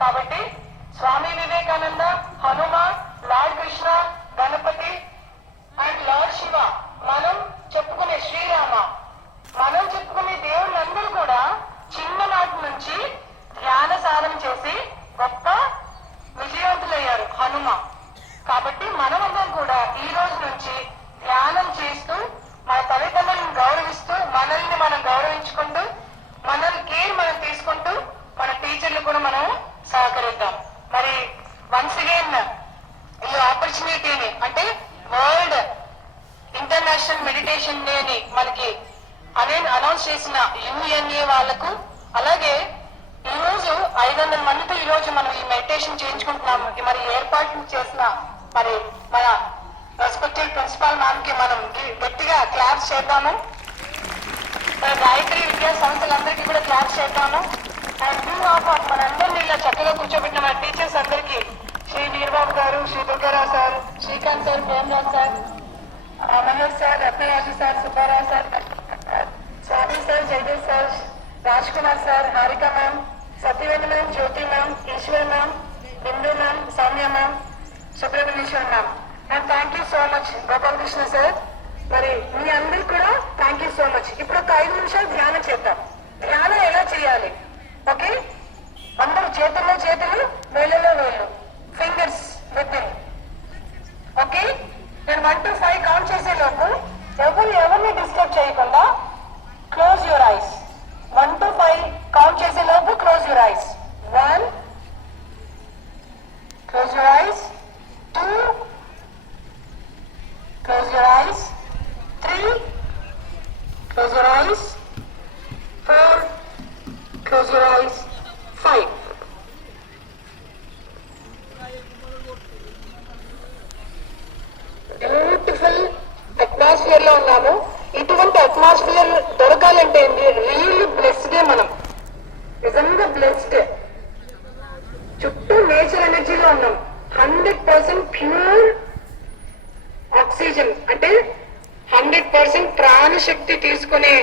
కాబట్టి Swami Vivekananda, Hanuma, lord Krishna, Ganapati and lord Shiva, మనం చెప్పుకునే శ్రీరామ, మనం చెప్పుకునే దేవుళ్ళందరూ కూడా చిన్ననాటి నుంచి ధ్యాన సాధన చేసి గొప్ప విజయవంతులయ్యారు. హనుమ. కాబట్టి మనమందరం కూడా ఈ రోజు నుంచి ధ్యానం చేస్తూ మన తల్లిదండ్రులను గౌరవిస్తూ మనల్ని మనం గౌరవించుకుంటూ మనల్ని కేర్ మనం తీసుకుంటూ మన టీచర్లు కూడా మనం సహకరిద్దాం. మరి వన్స్ అగైన్ ఈ ఆపర్చునిటీని అంటే వరల్డ్ ఇంటర్నేషనల్ మెడిటేషన్ డే అని మనకి అనౌన్స్ చేసిన యుఎన్ఏ వాళ్లకు, అలాగే ఈ రోజు 500 మందితో ఈ రోజు మనం ఈ మెడిటేషన్ చేయించుకుంటున్నాం. మరి ఏర్పాట్లు చేసిన మరి మన రెస్పెక్టివ్ ప్రిన్సిపాల్ మ్యామ్ కి మనం గట్టిగా క్లాప్స్ చేద్దాము. గాయత్రి విద్యా సంస్థలందరికీ కూడా క్లాప్స్ చేద్దాము. అండ్ మనందరినీ ఇలా చక్కగా కూర్చోబెట్టిన మన టీచర్స్ అందరికీ, శ్రీ వీరబాబు గారు, Sri Durgarao sir, Srikanth sir, Premraj sir, Mahesh sir, Ratnaraju sir, Subbarao sir, Swamy sir, Jayadev sir, Raj Kumar sir, Harika ma'am, Satyaveni ma'am, Jyothi ma'am, Eshwar ma'am, Bindu ma'am, Soumya ma'am, Subrahmanyeshwar ma'am. And thank you so much Gopalakrishna sir. మరి మీ అందరికి కూడా థ్యాంక్ యూ సో మచ్. ఇప్పుడు ఒక 5 నిమిషాలు ధ్యానం చేద్దాం. ధ్యానం ఎలా చేయాలి? ఓకే, అందరూ చేతుల్లో చేతులు, వేళ్ళలో వేళ్ళు, ఫింగర్స్ విత్. ఓకే, నేను 1 to 5 కౌంట్ చేసే లోపు ఎవరిని డిస్టర్బ్ చేయకుండా close your eyes. 1 to 5 count చేసే లోపు close your eyes. 1, close your eyes. 2, close your eyes. 3, close your eyes. 4, close your eyes. 5. Beautiful atmosphere లో ఉన్నాము. ఇటువంటి అట్మాస్ఫియర్ దొరకాలంటే రియల్లీ బ్లెస్డ్. మనం నిజంగా బ్లెస్డ్. చుట్టూ నేచర్ ఎనర్జీలో ఉన్నాం. 100% ప్యూర్ ఆక్సిజన్ అంటే 100% ప్రాణశక్తి తీసుకునే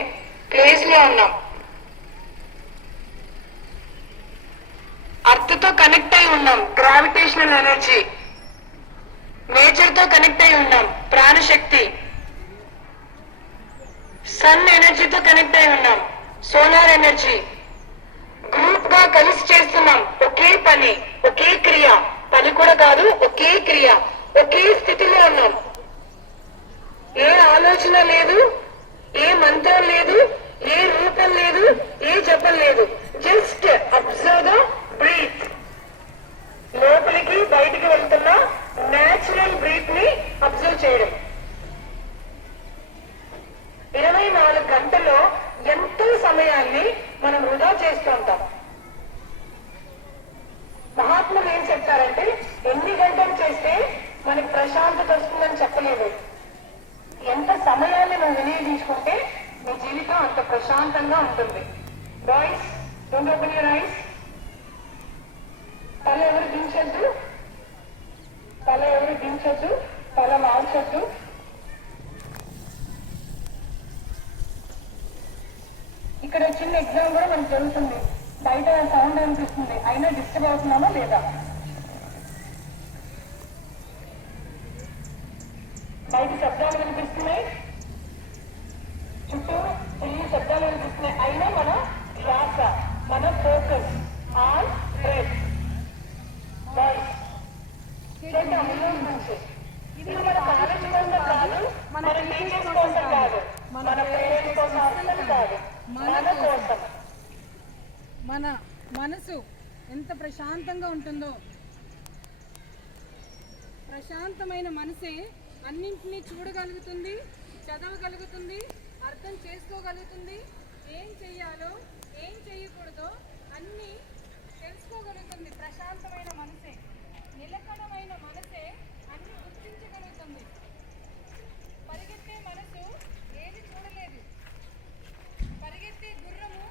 ప్లేస్ లో ఉన్నాం. అర్త్ తో కనెక్ట్ అయి ఉన్నాం, గ్రావిటేషనల్ ఎనర్జీ. నేచర్ తో కనెక్ట్ అయి ఉన్నాం, ప్రాణశక్తి. సన్ ఎనర్జీతో కనెక్ట్ అయి ఉన్నాం, సోలార్ ఎనర్జీ. గ్రూప్ గా కలిసి చేస్తున్నాం ఒకే పని, ఒకే క్రియ. పని కూడా కాదు, ఒకే క్రియ, ఒకే స్థితిలో ఉన్నాం. ఏ ఆలోచన లేదు, ఏ మంత్రం లేదు, ఏ రూపం లేదు, ఏ జపం లేదు. Just observe the breath. లోపలికి బయటికి వెళ్తున్న నేచురల్ బ్రీత్ ని అబ్జర్వ్ చేయడం. 24 గంటల్లో ఎంతో సమయాన్ని మనం వృధా చేస్తూ ఉంటాం. మహాత్ములు ఏం చెప్తారంటే ఎన్ని గంటలు చేస్తే మనకి ప్రశాంతత వస్తుందని చెప్పలేదు. ఎంత సమయాన్ని మనం వినియోగించుకుంటే మీ జీవితం అంత ప్రశాంతంగా ఉంటుంది. Boys, don't open your eyes. తల ఎవరు దించొద్దు, తల ఎవరు దించొద్దు, తల మార్చొద్దు. ఇక్కడ చిన్న ఎగ్జామ్ కూడా మనకు జరుగుతుంది. బయట సౌండ్ అనిపిస్తుంది, అయినా డిస్టర్బ్ అవుతున్నామా లేదా? బయట శబ్దాలు వినిపిస్తున్నాయి, చుట్టూ ఫుల్ శబ్దాలు వినిపిస్తున్నాయి, అయినా మన ధ్యాస, మన ఫోకస్ ఆన్ బ్రెత్. ఇది మన కాలేజీ కోసం కాదు, మన టీచర్స్ కోసం కాదు, మన పేరెంట్స్ కోసం అసలు కాదు, మన కోసం. మన మనసు ఎంత ప్రశాంతంగా ఉంటుందో, ప్రశాంతమైన మనసే అన్నింటినీ చూడగలుగుతుంది, చదవగలుగుతుంది, అర్థం చేసుకోగలుగుతుంది. ఏం చెయ్యాలో ఏం చేయకూడదో అన్నీ తెలుసుకోగలుగుతుంది. ప్రశాంతమైన మనసే, నిలకడమైన మనసే అన్ని గుర్తించగలుగుతుంది. పరిగెత్తే మనసు ఏది చూడలేదు, పరిగెత్తే గుర్రము